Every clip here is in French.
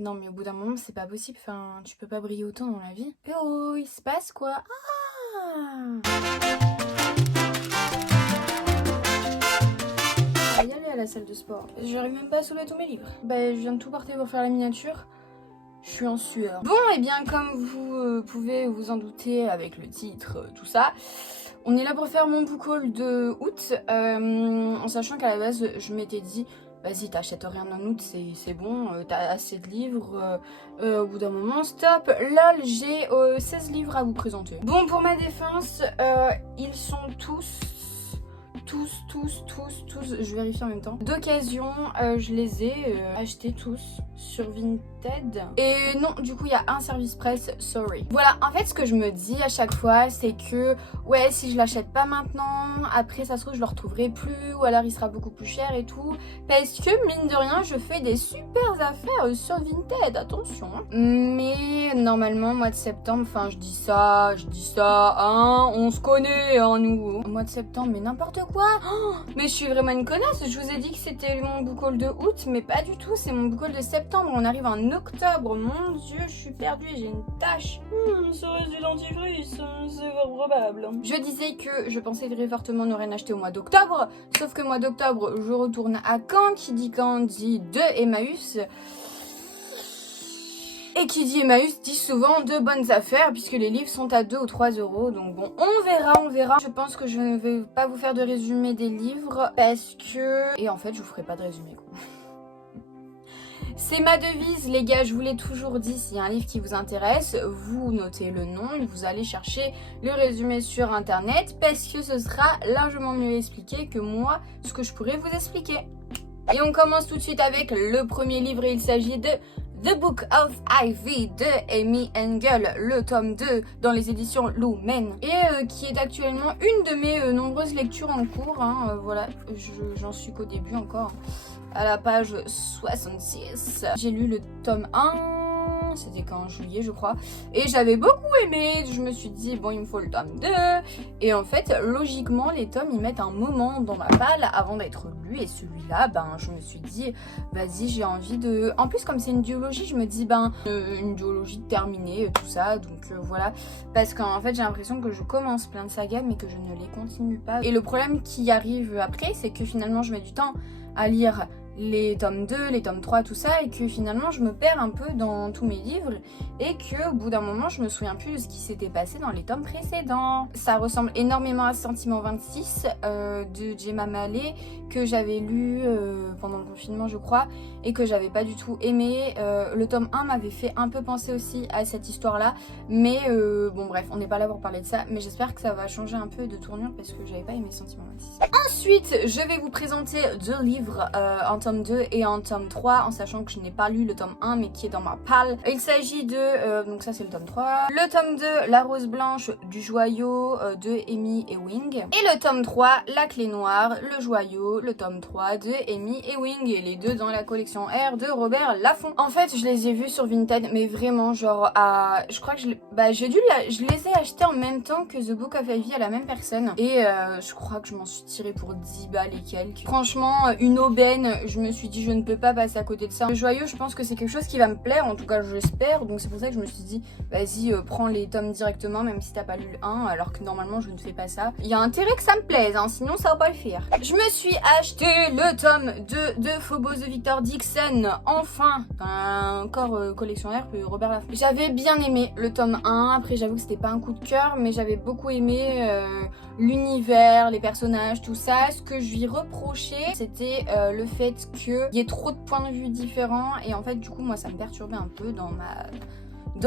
Non mais au bout d'un moment c'est pas possible, enfin tu peux pas briller autant dans la vie. Eh oh, il se passe quoi? Ah, on va y aller à la salle de sport. J'arrive même pas à soulever tous mes livres. Bah je viens de tout porter pour faire la miniature. Je suis en sueur. Bon et bien comme vous pouvez vous en douter avec le titre, tout ça, on est là pour faire mon book haul de août, en sachant qu'à la base je m'étais dit vas-y t'achètes rien en août, c'est bon, t'as assez de livres, au bout d'un moment stop. Là j'ai 16 livres à vous présenter. Bon pour ma défense, ils sont tous, je vérifie en même temps, d'occasion. Je les ai achetés tous sur Vinted. Et non, du coup il y a un service presse, sorry. Voilà, en fait ce que je me dis à chaque fois c'est que ouais, si je l'achète pas maintenant, après ça se trouve je le retrouverai plus, ou alors il sera beaucoup plus cher et tout, parce que mine de rien je fais des super affaires sur Vinted, attention hein. Mais normalement mois de septembre, enfin je dis ça hein, on se connaît hein nous. Au mois de septembre mais n'importe quoi. Oh, mais je suis vraiment une connasse, je vous ai dit que c'était mon book haul de août, mais pas du tout, c'est mon book haul de septembre, on arrive en octobre, mon dieu, je suis perdue, j'ai une tache. Ça reste du dentifrice, c'est fort probable. Je disais que je pensais très fortement ne rien acheter au mois d'octobre, sauf que mois d'octobre, je retourne à Caen, qui dit Caen dit de Emmaüs. Et qui dit Emmaüs dit souvent de bonnes affaires puisque les livres sont à 2 ou 3 euros. Donc bon, on verra. Je pense que je ne vais pas vous faire de résumé des livres parce que... Et en fait, je vous ferai pas de résumé quoi. C'est ma devise, les gars, je vous l'ai toujours dit, s'il y a un livre qui vous intéresse, vous notez le nom, vous allez chercher le résumé sur internet parce que ce sera largement mieux expliqué que moi, ce que je pourrais vous expliquer. Et on commence tout de suite avec le premier livre et il s'agit de The Book of Ivy de Amy Engel, le tome 2 dans les éditions Lumen, et qui est actuellement une de mes nombreuses lectures en cours, hein, voilà, j'en suis qu'au début encore, à la page 66. J'ai lu le tome 1, c'était qu'en juillet je crois, et j'avais beaucoup aimé, je me suis dit bon il me faut le tome 2, et en fait logiquement les tomes ils mettent un moment dans ma palle avant d'être lus, et celui-là ben je me suis dit vas-y j'ai envie de... En plus comme c'est une duologie je me dis ben une duologie terminée tout ça, donc voilà, parce qu'en fait j'ai l'impression que je commence plein de sagas mais que je ne les continue pas, et le problème qui arrive après c'est que finalement je mets du temps à lire les tomes 2, les tomes 3, tout ça, et que finalement je me perds un peu dans tous mes livres et que au bout d'un moment je me souviens plus de ce qui s'était passé dans les tomes précédents. Ça ressemble énormément à Sentiment 26 de Gemma Mallet que j'avais lu pendant le confinement je crois et que j'avais pas du tout aimé. Le tome 1 m'avait fait un peu penser aussi à cette histoire là, mais bon bref, on n'est pas là pour parler de ça, mais j'espère que ça va changer un peu de tournure parce que j'avais pas aimé Sentiment 26. Ensuite je vais vous présenter deux livres en tome 2 et en tome 3, en sachant que je n'ai pas lu le tome 1 mais qui est dans ma palle. Il s'agit de, donc ça c'est le tome 3, le tome 2 La Rose Blanche du Joyau de Amy Ewing, et le tome 3 La Clé Noire, le Joyau, le tome 3 de Amy Ewing, et les deux dans la collection R de Robert Laffont. En fait je les ai vus sur Vinted mais vraiment genre à... Je crois que je les ai achetés en même temps que The Book of Ivy à la même personne, et je crois que je m'en suis tirée pour 10 balles et quelques. Franchement une aubaine, je me suis dit je ne peux pas passer à côté de ça. Le Joyau je pense que c'est quelque chose qui va me plaire, en tout cas j'espère, donc c'est pour ça que je me suis dit vas-y prends les tomes directement même si t'as pas lu le 1, alors que normalement je ne fais pas ça. Il y a intérêt que ça me plaise hein, sinon ça va pas le faire. Je me suis acheté le tome 2 de Phobos de Victor Dixon, enfin encore collection R de Robert Laffont. J'avais bien aimé le tome 1, après j'avoue que c'était pas un coup de cœur mais j'avais beaucoup aimé l'univers, les personnages, tout ça. Ce que je lui reprochais c'était le fait qu'il y ait trop de points de vue différents, et en fait du coup moi ça me perturbait un peu dans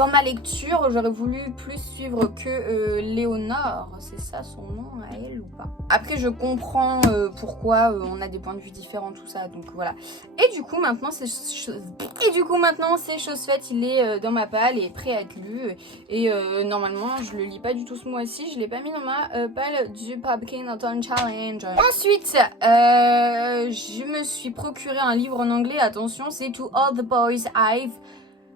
ma lecture. J'aurais voulu plus suivre que Léonore, c'est ça son nom à elle ou pas? Après je comprends pourquoi on a des points de vue différents, tout ça, donc voilà. Et du coup maintenant c'est chose faite, il est dans ma palle et prêt à être lu, et normalement je le lis pas du tout ce mois-ci, je l'ai pas mis dans ma palle du Pumpkin Autumn Challenge. Ensuite je me suis procuré un livre en anglais, attention, c'est To All the Boys I've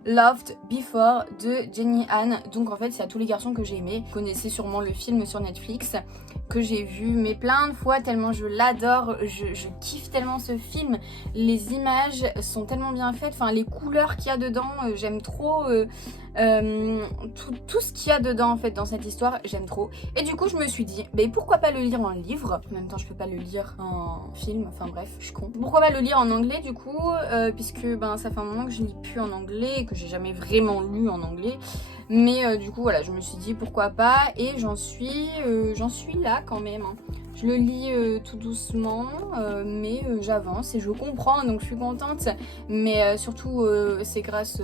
Loved Before de Jenny Han. Donc en fait c'est à tous les garçons que j'ai aimé. Vous connaissez sûrement le film sur Netflix que j'ai vu mais plein de fois tellement je l'adore, je kiffe tellement ce film. Les images sont tellement bien faites, enfin les couleurs qu'il y a dedans, j'aime trop tout ce qu'il y a dedans en fait dans cette histoire, j'aime trop. Et du coup je me suis dit, mais pourquoi pas le lire en livre? En même temps je peux pas le lire en film, enfin bref, je suis con. Pourquoi pas le lire en anglais du coup, puisque ben ça fait un moment que je lis plus en anglais, que j'ai jamais vraiment lu en anglais. Mais du coup voilà, je me suis dit pourquoi pas, et j'en suis là quand même, hein. Je le lis tout doucement, mais j'avance et je comprends, donc je suis contente. Mais surtout c'est grâce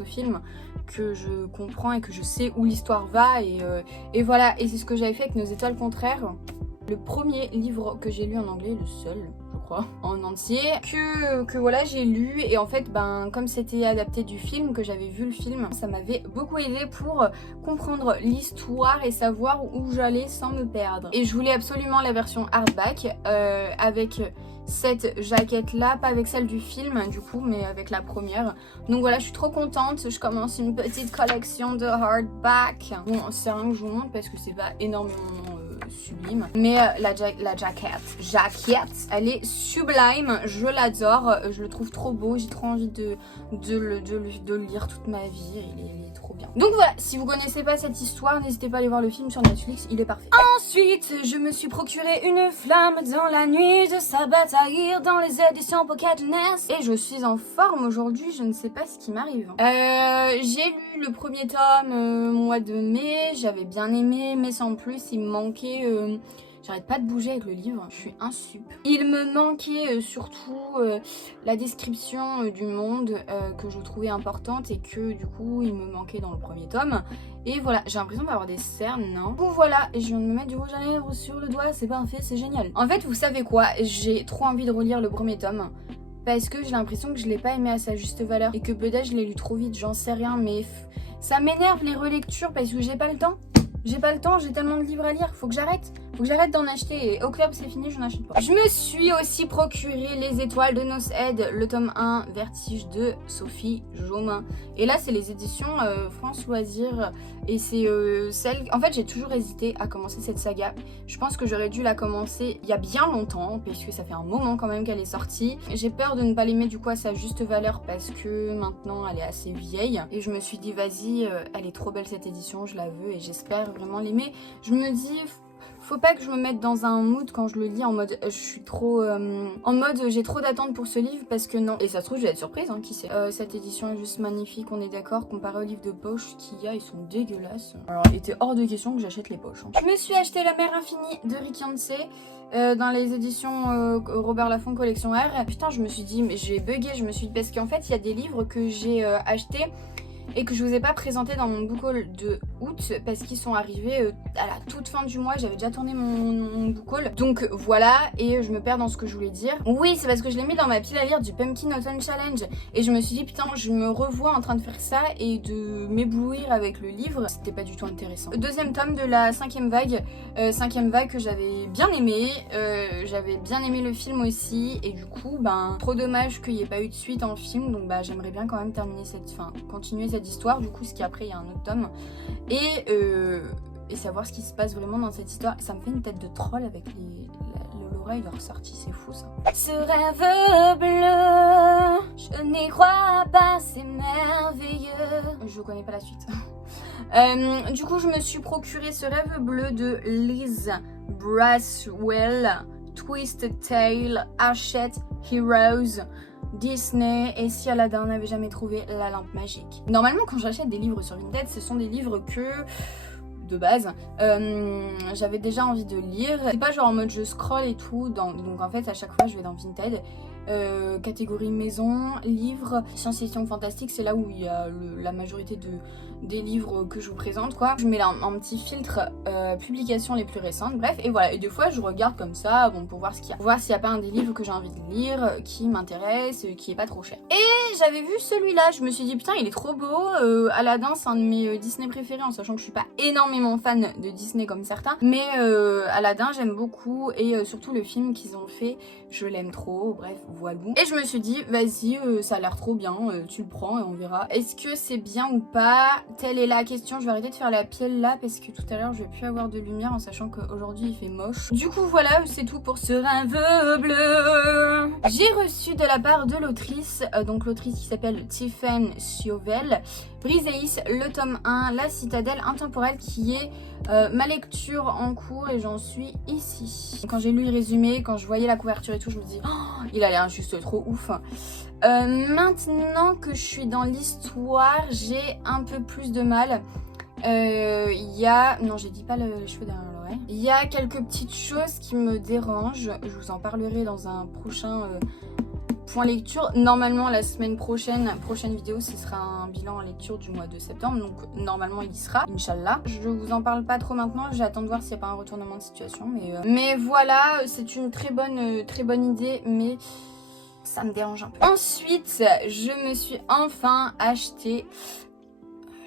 au film que je comprends et que je sais où l'histoire va, et voilà. Et c'est ce que j'avais fait avec Nos étoiles contraires, le premier livre que j'ai lu en anglais, le seul je crois en entier, que voilà j'ai lu. Et en fait ben comme c'était adapté du film, que j'avais vu le film, ça m'avait beaucoup aidé pour comprendre l'histoire et savoir où j'allais sans me perdre. Et je voulais absolument la version hardback avec cette jaquette là, pas avec celle du film du coup, mais avec la première. Donc voilà, je suis trop contente, je commence une petite collection de hardback. Bon, c'est rien que je vous montre parce que c'est pas énormément sublime, mais la jaquette elle est sublime, je l'adore, je le trouve trop beau, j'ai trop envie de le lire toute ma vie, il est trop bien. Donc voilà, si vous connaissez pas cette histoire, n'hésitez pas à aller voir le film sur Netflix, il est parfait. Ensuite, je me suis procuré Une flamme dans la nuit de Sabataïr dans les éditions Pocket Jeunesse, et je suis en forme aujourd'hui, je ne sais pas ce qui m'arrive. J'ai lu le premier tome au mois de mai, j'avais bien aimé, mais sans plus, il me manquait j'arrête pas de bouger avec le livre, je suis insup. Il me manquait surtout la description du monde que je trouvais importante et que du coup il me manquait dans le premier tome. Et voilà, j'ai l'impression d'avoir des cernes, non? Du coup voilà, et je viens de me mettre du rouge à lèvres sur le doigt, c'est parfait, c'est génial. En fait, vous savez quoi? J'ai trop envie de relire le premier tome, parce que j'ai l'impression que je l'ai pas aimé à sa juste valeur et que peut-être je l'ai lu trop vite, j'en sais rien, mais ça m'énerve les relectures parce que j'ai pas le temps. J'ai pas le temps, j'ai tellement de livres à lire, faut que j'arrête d'en acheter, et octobre c'est fini, je n'achète pas. Je me suis aussi procuré Les étoiles de Nos Aides, le tome 1, Vertige de Sophie Jomain. Et là c'est les éditions France Loisirs, et c'est celle... En fait j'ai toujours hésité à commencer cette saga. Je pense que j'aurais dû la commencer il y a bien longtemps, puisque ça fait un moment quand même qu'elle est sortie. J'ai peur de ne pas l'aimer du coup à sa juste valeur, parce que maintenant elle est assez vieille. Et je me suis dit vas-y, elle est trop belle cette édition, je la veux, et j'espère vraiment l'aimer. Je me dis... Faut pas que je me mette dans un mood quand je le lis en mode je suis trop en mode j'ai trop d'attentes pour ce livre, parce que non. Et ça se trouve je vais être surprise, hein, qui sait. Cette édition est juste magnifique, on est d'accord, comparé au livre de poche qu'il y a, ils sont dégueulasses. Alors il était hors de question que j'achète les poches, hein. Je me suis acheté La mer infinie de Rick Yancey dans les éditions Robert Laffont collection R. Putain, je me suis dit, mais j'ai bugué, je me suis dit parce qu'en fait il y a des livres que j'ai achetés et que je vous ai pas présenté dans mon book haul de août parce qu'ils sont arrivés à la toute fin du mois. J'avais déjà tourné mon book haul, donc voilà, et je me perds dans ce que je voulais dire. Oui, c'est parce que je l'ai mis dans ma pile à lire du Pumpkin Autumn Challenge et je me suis dit putain, je me revois en train de faire ça et de m'éblouir avec le livre, c'était pas du tout intéressant. Deuxième tome de la cinquième vague que j'avais bien aimé, le film aussi, et du coup ben trop dommage qu'il n'y ait pas eu de suite en film, donc bah j'aimerais bien quand même continuer cette histoire du coup, ce qui après il y a un autre tome, et savoir ce qui se passe vraiment dans cette histoire. Ça me fait une tête de troll avec l'oreille ressortie, c'est fou ça. Ce rêve bleu, je n'y crois pas, c'est merveilleux. Je connais pas la suite. Du coup je me suis procuré Ce rêve bleu de Liz Braswell, Twisted Tale, Hachette Heroes, Disney, et si Aladdin n'avait jamais trouvé la lampe magique. Normalement quand j'achète des livres sur Vinted, ce sont des livres que de base j'avais déjà envie de lire. C'est pas genre en mode je scroll et tout, donc en fait à chaque fois je vais dans Vinted, catégorie maison, livres, science-fiction fantastique, c'est là où il y a la majorité des livres que je vous présente quoi. Je mets là un petit filtre publications les plus récentes, bref, et voilà. Et des fois je regarde comme ça, bon, pour voir ce qu'il y a, voir s'il n'y a pas un des livres que j'ai envie de lire, qui m'intéresse, qui est pas trop cher. Et j'avais vu celui-là, je me suis dit putain il est trop beau. Aladdin c'est un de mes Disney préférés, en sachant que je suis pas énormément fan de Disney comme certains, mais Aladdin j'aime beaucoup, et surtout le film qu'ils ont fait, je l'aime trop, bref voilà. Et je me suis dit, vas-y, ça a l'air trop bien, tu le prends et on verra. Est-ce que c'est bien ou pas? Telle est la question. Je vais arrêter de faire la pielle là parce que tout à l'heure je vais plus avoir de lumière en sachant qu'aujourd'hui il fait moche. Du coup voilà, c'est tout pour ce rêve bleu. J'ai reçu de la part de l'autrice, donc l'autrice qui s'appelle Tiffen Sjöwell, Briseis, le tome 1, La Citadelle Intemporelle, qui est ma lecture en cours et j'en suis ici. Quand j'ai lu le résumé, quand je voyais la couverture et tout, je me dis oh, il a l'air juste trop ouf. Maintenant que je suis dans l'histoire, j'ai un peu plus de mal. Il y a... Non, j'ai dit pas les cheveux derrière l'oreille. Il y a quelques petites choses qui me dérangent. Je vous en parlerai dans un prochain point lecture. Normalement, la semaine prochaine vidéo, ce sera un bilan en lecture du mois de septembre. Donc, normalement, il y sera, Inch'Allah. Je vous en parle pas trop maintenant. J'attends de voir s'il n'y a pas un retournement de situation. Mais voilà, c'est une très bonne idée. Mais ça me dérange un peu. Ensuite, je me suis enfin acheté...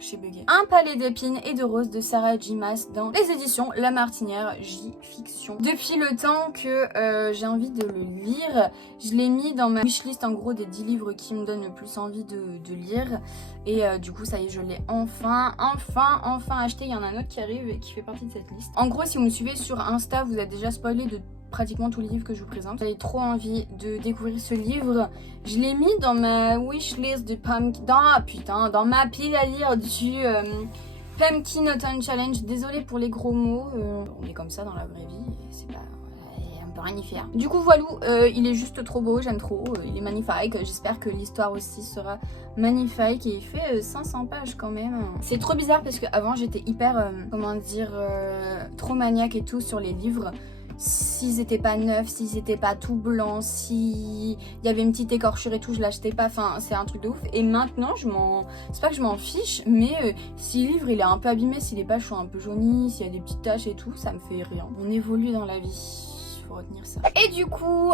J'ai bugué. Un palais d'épines et de roses de Sarah J. Maas dans les éditions La Martinière J Fiction. Depuis le temps que j'ai envie de le lire, je l'ai mis dans ma wishlist en gros des 10 livres qui me donnent le plus envie de lire. Et du coup ça y est, je l'ai enfin acheté. Il y en a un autre qui arrive et qui fait partie de cette liste. En gros, si vous me suivez sur Insta, vous êtes déjà spoilé de pratiquement tous les livres que je vous présente. J'avais trop envie de découvrir ce livre. Je l'ai mis dans ma wishlist de Pumpkin... dans ma pile à lire du Pumpkin Autumn Challenge. Désolée pour les gros mots. On est comme ça dans la vraie vie. C'est pas... on peut rien y faire. Du coup, voilà. Il est juste trop beau. J'aime trop. Il est magnifique. J'espère que l'histoire aussi sera magnifique. Et il fait 500 pages quand même. C'est trop bizarre parce qu'avant, j'étais hyper... comment dire... trop maniaque et tout sur les livres. S'ils étaient pas neufs, s'ils étaient pas tout blancs, s'il y avait une petite écorchure et tout, je l'achetais pas. Enfin, c'est un truc de ouf. Et maintenant, c'est pas que je m'en fiche, mais si le livre il est un peu abîmé, si les pages sont un peu jaunies, s'il y a des petites taches et tout, ça me fait rien. On évolue dans la vie. Faut retenir ça. Et du coup,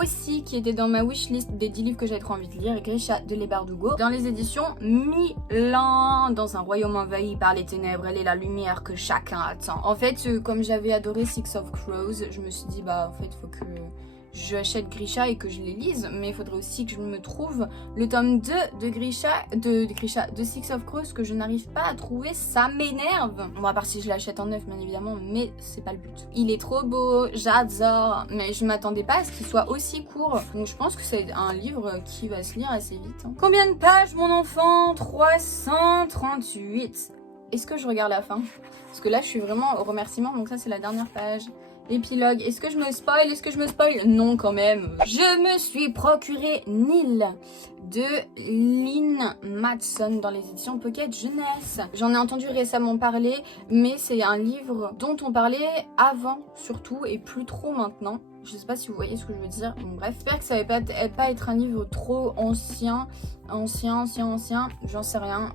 aussi, qui était dans ma wishlist des 10 livres que j'avais trop envie de lire, Grisha de Lebardugo, dans les éditions Milan, dans un royaume envahi par les ténèbres, elle est la lumière que chacun attend. En fait, comme j'avais adoré Six of Crows, je me suis dit, bah, en fait, faut que j'achète Grisha et que je les lise, mais il faudrait aussi que je me trouve le tome 2 de Six of Crows que je n'arrive pas à trouver, ça m'énerve. Bon, à part si je l'achète en neuf, bien évidemment, mais c'est pas le but. Il est trop beau, j'adore, mais je m'attendais pas à ce qu'il soit aussi court, donc je pense que c'est un livre qui va se lire assez vite. Combien de pages, mon enfant? 338. Est-ce que je regarde la fin? Parce que là, je suis vraiment au remerciement, donc ça, c'est la dernière page. Épilogue. Est-ce que je me spoil? Non, quand même. Je me suis procuré Nil de Lynn Matson dans les éditions Pocket Jeunesse. J'en ai entendu récemment parler, mais c'est un livre dont on parlait avant surtout et plus trop maintenant. Je sais pas si vous voyez ce que je veux dire. Bon, bref, j'espère que ça va pas être un livre trop ancien, j'en sais rien.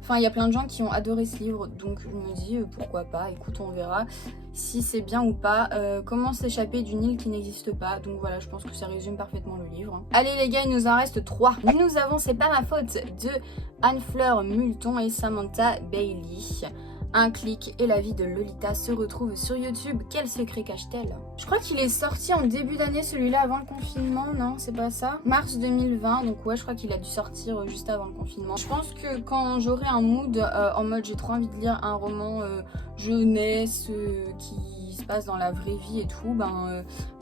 Enfin, il y a plein de gens qui ont adoré ce livre, donc je me dis pourquoi pas, écoute, on verra si c'est bien ou pas. Comment s'échapper d'une île qui n'existe pas. Donc voilà, je pense que ça résume parfaitement le livre. Allez les gars, il nous en reste 3. Nous avons C'est pas ma faute de Anne-Fleur Multon et Samantha Bailey. Un clic et la vie de Lolita se retrouve sur YouTube. Quel secret cache-t-elle? Je crois qu'il est sorti en début d'année, celui-là, avant le confinement, non? C'est pas ça? Mars 2020, donc ouais, je crois qu'il a dû sortir juste avant le confinement. Je pense que quand j'aurai un mood en mode j'ai trop envie de lire un roman jeunesse qui se passe dans la vraie vie et tout,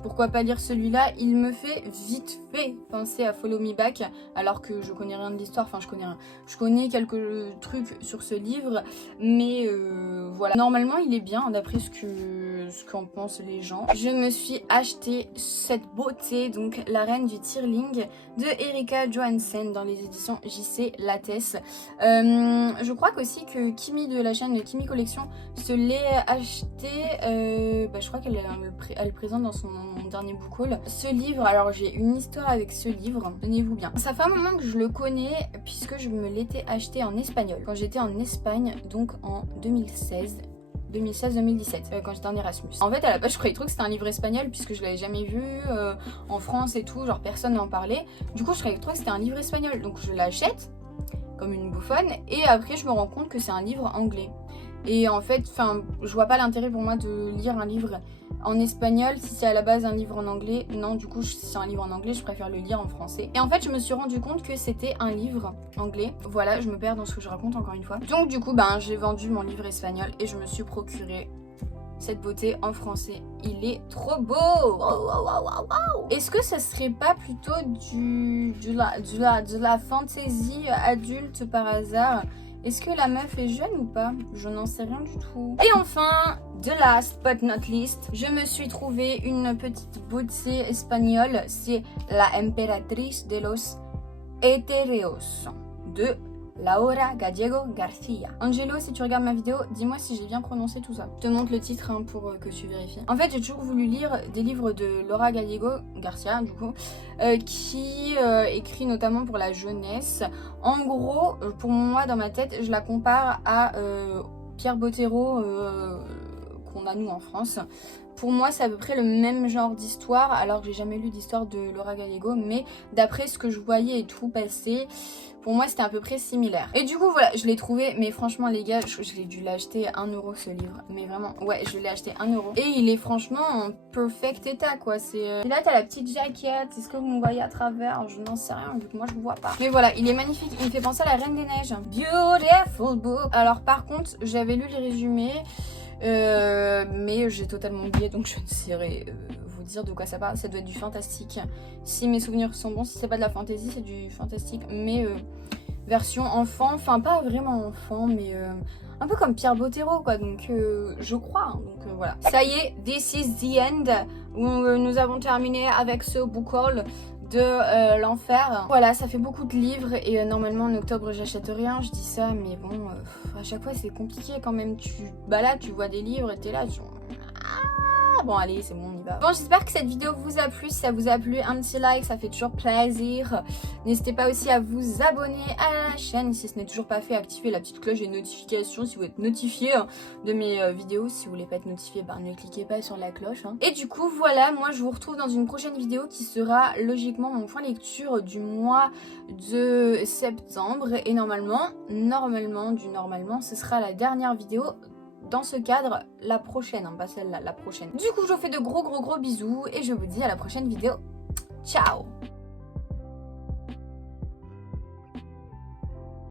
pourquoi pas lire celui-là? Il me fait vite fait penser à Follow Me Back, alors que je connais rien de l'histoire, enfin je connais rien. Je connais quelques trucs sur ce livre, mais voilà. Normalement il est bien d'après ce qu'en pensent les gens. Je me suis acheté cette beauté, donc La Reine du Tearling de Erika Johansen dans les éditions JC Lattès. Je crois qu'aussi que Kimi de la chaîne Kimi Collection se l'est acheté, je crois qu'elle le présente dans son dernier book haul. Ce livre, alors j'ai une histoire avec ce livre, tenez-vous bien. Ça fait un moment que je le connais puisque je me l'étais acheté en espagnol quand j'étais en Espagne, donc en 2016-2017 quand j'étais en Erasmus. En fait à la base je croyais trop que c'était un livre espagnol puisque je l'avais jamais vu en France et tout, genre personne n'en parlait. Du coup je croyais trop que c'était un livre espagnol, donc je l'achète comme une bouffonne et après je me rends compte que c'est un livre anglais. Et en fait, je vois pas l'intérêt pour moi de lire un livre en espagnol si c'est à la base un livre en anglais. Non, du coup, si c'est un livre en anglais, je préfère le lire en français. Et en fait, je me suis rendu compte que c'était un livre anglais. Voilà, je me perds dans ce que je raconte encore une fois. Donc du coup, j'ai vendu mon livre espagnol et je me suis procuré cette beauté en français. Il est trop beau. Est-ce que ça serait pas plutôt de la fantasy adulte par hasard? Est-ce que la meuf est jeune ou pas? Je n'en sais rien du tout. Et enfin, the last but not least, je me suis trouvé une petite beauté espagnole. C'est La Emperatriz de los Hetereos de Laura Gallego Garcia. Angelo, si tu regardes ma vidéo, dis-moi si j'ai bien prononcé tout ça. Je te montre le titre pour que tu vérifies. En fait, j'ai toujours voulu lire des livres de Laura Gallego Garcia, du coup, qui écrit notamment pour la jeunesse. En gros, pour moi, dans ma tête, je la compare à Pierre Bottero qu'on a nous en France. Pour moi, c'est à peu près le même genre d'histoire, alors que j'ai jamais lu d'histoire de Laura Gallego, mais d'après ce que je voyais et tout passer, pour moi c'était à peu près similaire. Et du coup voilà, je l'ai trouvé, mais franchement les gars, je l'ai dû l'acheter 1 € ce livre, mais vraiment, ouais, je l'ai acheté 1 €. Et il est franchement en perfect état quoi, et là t'as la petite jaquette, est-ce que vous me voyez à travers? Je n'en sais rien, vu que moi je ne vois pas. Mais voilà, il est magnifique, il me fait penser à la Reine des Neiges. Beautiful book. Alors par contre, j'avais lu les résumés, mais j'ai totalement oublié, donc je ne saurais vous dire de quoi ça parle. Ça doit être du fantastique si mes souvenirs sont bons. Si c'est pas de la fantasy, c'est du fantastique, mais version enfant, enfin pas vraiment enfant, mais un peu comme Pierre Bottero quoi, donc je crois, hein, donc voilà. Ça y est, this is the end. Nous avons terminé avec ce book haul de l'enfer. Voilà, ça fait beaucoup de livres et normalement en octobre j'achète rien, je dis ça, mais bon, à chaque fois c'est compliqué quand même. Tu balades, tu vois des livres et t'es là, bon allez, c'est bon, on y va. Bon, j'espère que cette vidéo vous a plu. Si ça vous a plu, un petit like, ça fait toujours plaisir. N'hésitez pas aussi à vous abonner à la chaîne si ce n'est toujours pas fait. Activez la petite cloche des notifications si vous êtes notifié de mes vidéos. Si vous voulez pas être notifié, ne cliquez pas sur la cloche. Et du coup, voilà, moi je vous retrouve dans une prochaine vidéo qui sera logiquement mon point lecture du mois de septembre. Et normalement, ce sera la dernière vidéo dans ce cadre, la prochaine, pas celle-là, la prochaine. Du coup, je vous fais de gros bisous et je vous dis à la prochaine vidéo. Ciao!